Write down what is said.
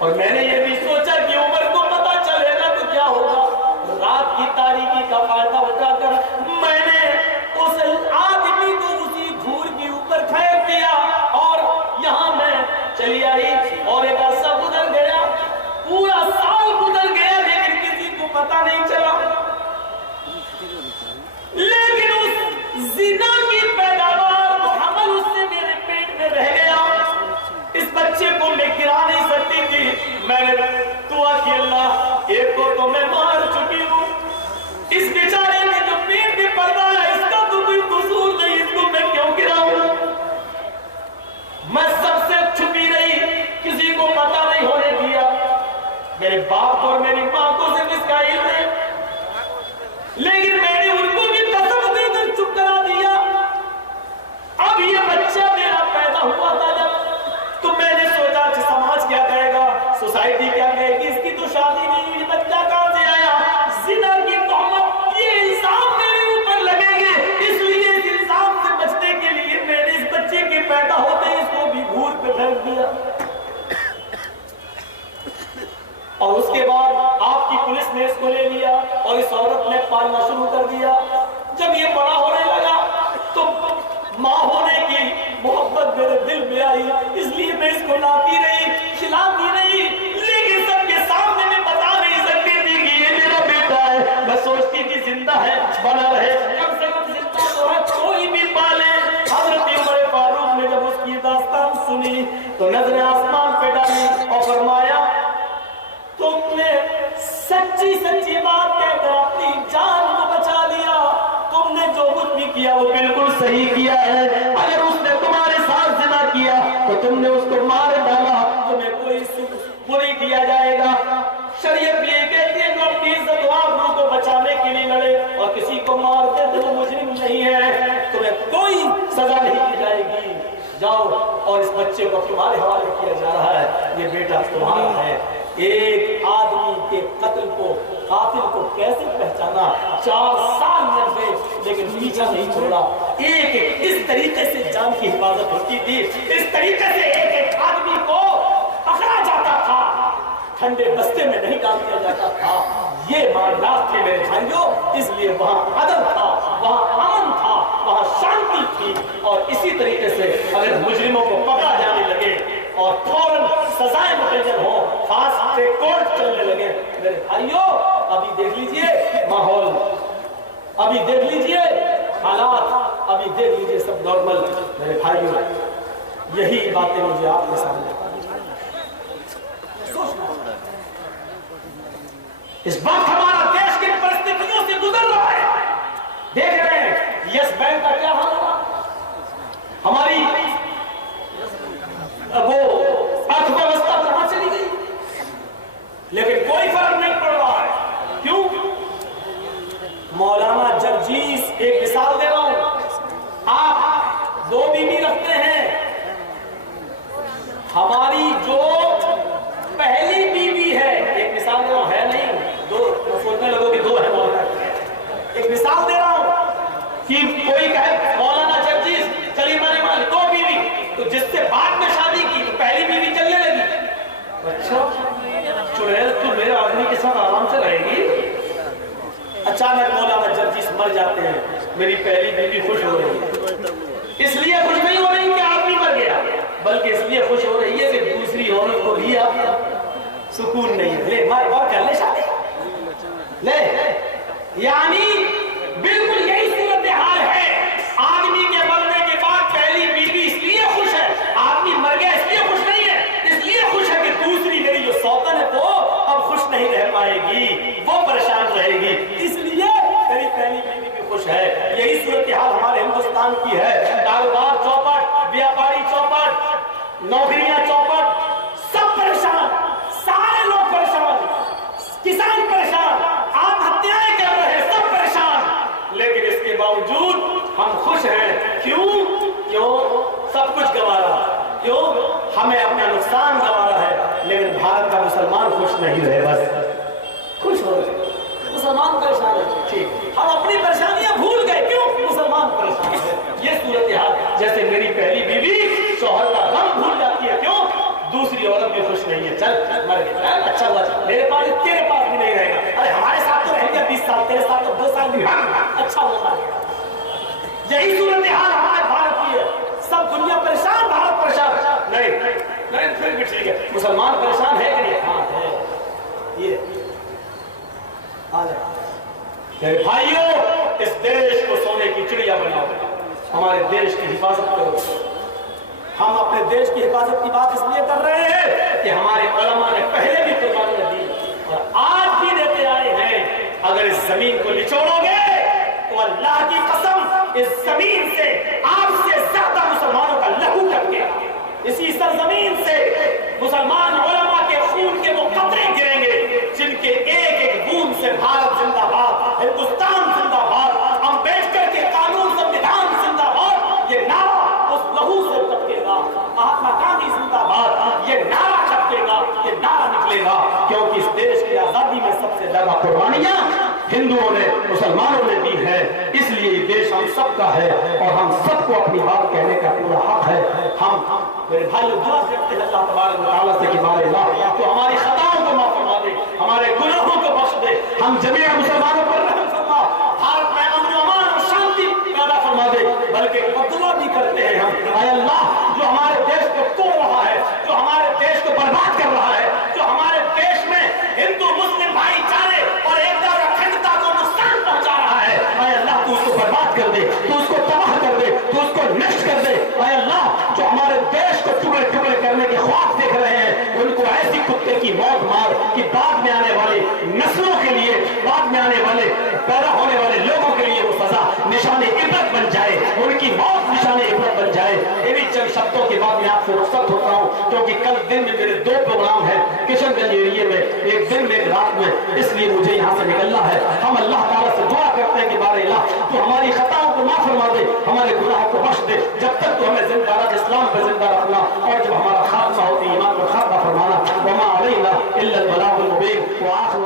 اور میں نے یہ بھی سوچا کہ عمر کو پتا چلے گا تو کیا ہوگا. رات کی تاریکی کا فائدہ اٹھا کر میں نے اس آدمی کو اسی گھور کے اوپر پھینک دیا اور یہاں میں چلی آئی. اور ایک عرصہ گزر گیا, پورا سال گزر گیا, لیکن کسی کو پتا نہیں چلا. لیکن اس زنا کی پیداوار حمل اس سے میرے پیٹ میں رہ گیا. اس بچے کو میں گرا نہیں سکتی تھی. میں نے دعا کی, اللہ ایک کو تو میں مار چکی ہوں, اس بیچارے نے جو پیٹ میں پڑ رہا ہے اس کا تو کوئی قصور نہیں, اس کو میں کیوں گراؤں. میں سب سے چھپی رہی, کسی کو پتا نہیں ہونے دیا. میرے باپ اور میری ماں کو صرف اس کا علم ہے, لیکن میں نے ان کو بھی قسم دے کر چپ کرا دیا. اب یہ بچہ میرا پیدا ہوا تھا جب, تو میں نے سوچا کہ سماج کیا کہے گا, سوسائٹی کیا کہے گی, اس کی تو شادی نہیں ہوئی, بچہ کہاں سے آیا, زنا کی تہمت, یہ الزام میرے اوپر لگیں گے. اس لیے اس الزام سے بچنے کے لیے میں نے اس بچے کے پیدا ہوتے ہی اس کو بھی گھور پہ پھینک دیا. اور اس کے بعد آپ کی پولیس نے اس کو لے لیا اور اس عورت نے پالنا شروع کر دیا. جب یہ بڑا ہونے لگا تو ماں ہونے کی محبت میرے دل میں آئی, اس لیے میں اس کو لاتی رہی, کھلاتی رہی, لیکن سب کے سامنے میں بتا نہیں سکتی تھی کہ یہ میرا بیٹا ہے. میں سوچتی تھی زندہ ہے, بنا رہے, کم سے کم زندہ تو ہے, کوئی بھی پالے. حضرت عمر فاروق نے جب اس کی داستان سنی تو نظر آسمان پہ ڈالی اور فرمایا, تم نے سچی سچی بات کہہ کر اپنی جان کو بچا لیا. تم نے جو کچھ بھی کیا وہ بالکل صحیح کیا ہے. اگر اس نے تمہارے ساتھ زنا کیا تو تم نے اس کو مار ڈالا, تمہیں کوئی پوری کیا جائے گا. شریعت یہ کہتی ہے, جو اپنی عزت و آبرو کو بچانے کے لیے لڑے اور کسی کو مار دے تو وہ مجرم نہیں ہے, تمہیں کوئی سزا نہیں دی جائے گی. جاؤ, اور اس بچے کو تمہارے حوالے کیا جا رہا ہے, یہ بیٹا تمہارا ہے. ایک آدمی کے قتل کو, قاتل کو کیسے پہچانا, 4 سال لگ گئے لیکن پیچھا نہیں چھوڑا. ایک ایک اس طریقے سے جان کی حفاظت ہوتی تھی, اس طریقے سے ایک ایک آدمی کو پکڑا جاتا تھا, ٹھنڈے بستے میں نہیں ڈال دیا جاتا تھا. یہ معاملات تھے میرے بھائیوں, اس لیے وہاں عدل تھا, وہاں امن تھا, وہاں شانتی تھی. اور اسی طریقے سے اگر مجرموں کو پکڑا جانے لگے اور فوراً سزائیں مقرر ہوں, فاسٹ ٹریک کورٹ چلنے لگے, میرے بھائیوں ابھی دیکھ لیجئے ماحول, ابھی دیکھ لیجئے حالات, ابھی دیکھ لیجئے سب نارمل. میرے بھائیوں یہی باتیں مجھے آپ کے سامنے اس وقت ہمارا دیش کی پرستتیوں سے گزر رہا ہے. دیکھ رہے ہیں یس بینک کا کیا حال ہوا, ہماری وہ ارتھ ویوستھا کہاں چلی گئی, لیکن کوئی فرق نہیں پڑ رہا ہے. کیوں؟ مولانا جرجیس, ایک مثال دے رہا ہوں, آپ 2 بیوی رکھتے ہیں, ہماری جو پہلی بیوی ہے, ایک مثال دے رہا ہوں, ہے نہیں 2, سوچنے لگو کہ 2 ہے مولانا, ایک مثال دے رہا ہوں کہ کوئی کہے مولانا جرجیس کلیمہ نماز 2 بیوی, تو جس سے بعد میں شادی کی تو پہلی بیوی چلنے لگی. اچھا چڑیل تو میرے آدمی کے ساتھ آرام سے رہے گی. اچانک مولانا جرجیس مر جاتے ہیں, میری پہلی بیوی خوش ہو رہی ہے. اس لیے خوش نہیں ہو رہی کہ آدمی مر گیا, بلکہ اس لیے خوش ہو رہی ہے کہ دوسری عورت کو بھی آپ سکون نہیں ہے. لے مر اور کر لے شادی لے. یعنی بالکل یہی صورتحال ہے. آدمی کے مرنے کے بعد پہلی بیوی اس لیے خوش ہے, آدمی مر گیا اس لیے خوش نہیں ہے, اس لیے خوش ہے کہ دوسری میری جو سوتن ہے وہ اب خوش نہیں رہ پائے گی, وہ پریشان رہے گی, اس لیے میری پہلی بیوی بھی خوش ہے. یہی صورتحال ہمارے ہندوستان کی ہے. کاروبار چوپٹ, ویاپاری چوپٹ, نوکریاں چوپٹ, سب پریشان, سارے لوگ پریشان, کسان پریشان, آپ ہتھیائیں کر رہے ہیں, سب پریشان, لیکن اس کے باوجود ہم خوش ہیں. کیوں سب کچھ گوارا, کیوں ہمیں اپنا نقصان گوارا ہے, لیکن بھارت کا مسلمان خوش نہیں رہے, بس خوش ہو رہے. مسلمان پریشان ہے, ٹھیک, ہم اپنی پریشانیاں بھول گئے, کیوں مسلمان پریشان ہے. یہ صورتحال, جیسے میری پہلی بیوی شوہر کا غم بھول جاتی ہے, کیوں دوسری عورت بھی خوش نہیں ہے, چل مر گیا, اچھا ہوا میرے پاس, تیرے پاس بھی نہیں رہے گا. ارے ہمارے ساتھ تو رہ گیا 20 سال, تیرے ساتھ تو 2 سال بھی, اچھا ہوا. یہی صورتحال ہمارے بھارت کی ہے. سب دنیا پریشان, بھارت پریشان نہیں, پھر بھی ٹھیک ہے. مسلمان پریشان ہے کہ نہیں؟ ہاں ہے. یہ میرے بھائیوں, اس دیش کو سونے کی چڑیا بناؤ, ہمارے دیش کی حفاظت کرو. ہم اپنے دیش کی حفاظت کی بات اس لیے کر رہے ہیں کہ ہمارے علماء نے پہلے بھی قربانیاں دی اور آج بھی دیتے آئے ہیں. اگر اس زمین کو نچوڑو گے تو اللہ کی قسم اس زمین سے آپ سے زیادہ مسلمانوں کا لہو ٹپکے گا. اسی سرزمین سے مسلمان علماء کے خون کے وہ قطرے گریں گے جن کے ایک ایک بوند سے بھارت زندہ باد, ہندوستان زندہ باد, امبیڈکر کے قانون سنویدھان زندہ باد, یہ نعرہ اس لہو سے ٹپکے گا. مہاتما گاندھی زندہ باد, یہ نعرہ ٹپکے گا, یہ نعرہ نکلے گا, کیونکہ اس دیش کی آزادی میں سب سے زیادہ قربانیاں ہندوؤں نے, مسلمانوں نے دی ہے. اس لیے یہ دیش ہم سب کا ہے اور ہم سب کو اپنی بات کہنے کا پورا حق ہے. ہم میرے بھائی دعا کرتے ہیں اللہ تبارک و تعالیٰ سے کہ بارے اللہ تو ہماری خطاؤں کو معاف فرما دے, ہمارے گناہوں کو بخش دے, ہم جميع مسلمانوں پر رحم فرما, بھارت میں امن و امان اور شانتی پیدا فرما دے. بلکہ بدعا بھی کرتے ہیں ہم, اے اللہ جو ہمارے دیش کو توڑ رہا ہے, جو ہمارے دیش کو برباد کر رہا ہے, جو ہمارے دیش میں ہندو مسلم بھائی چارے اور ایکتا اور اکھنڈتا کو نقصان پہنچا رہا ہے, اے اللہ تو اس کو برباد کر دے, تو اس کو تباہ کر دے, تو اس کو نشٹ کر دے. اے اللہ جو ہمارے دیش کو ٹکڑے ٹکڑے کرنے کے خواب دیکھ رہے ہیں ان کو ایسی کتے کی موت مار کہ بعد میں آنے والی نسلوں کے لیے, بعد میں آنے والے پیدا ہونے والے لوگوں کے لیے وہ سزا نشان عبرت بن جائے, ان کی موت نشان عبرت بن جائے. انہی چند شبدوں کے بعد میں آپ سے رخصت ہوتا ہوں کیونکہ کل دن میں میرے 2 پروگرام ہیں کشن گنج ایریے میں, ایک دن میں ایک رات میں, اس لیے مجھے یہاں سے نکلنا ہے. ہم اللہ تعالیٰ سے دعا کرتے ہیں کہ بارے اللہ تو ہماری خطاؤں کو معاف فرما دے, ہمارے گناہوں کو بخش دے. جب تک تو ہمیں زندہ رکھ, اسلام پہ زندہ رکھنا, اور جب ہمارا خاتمہ ہوتی ایمان پر خاتمہ فرمانا. وما علینا الا البلاغ المبین. وآخر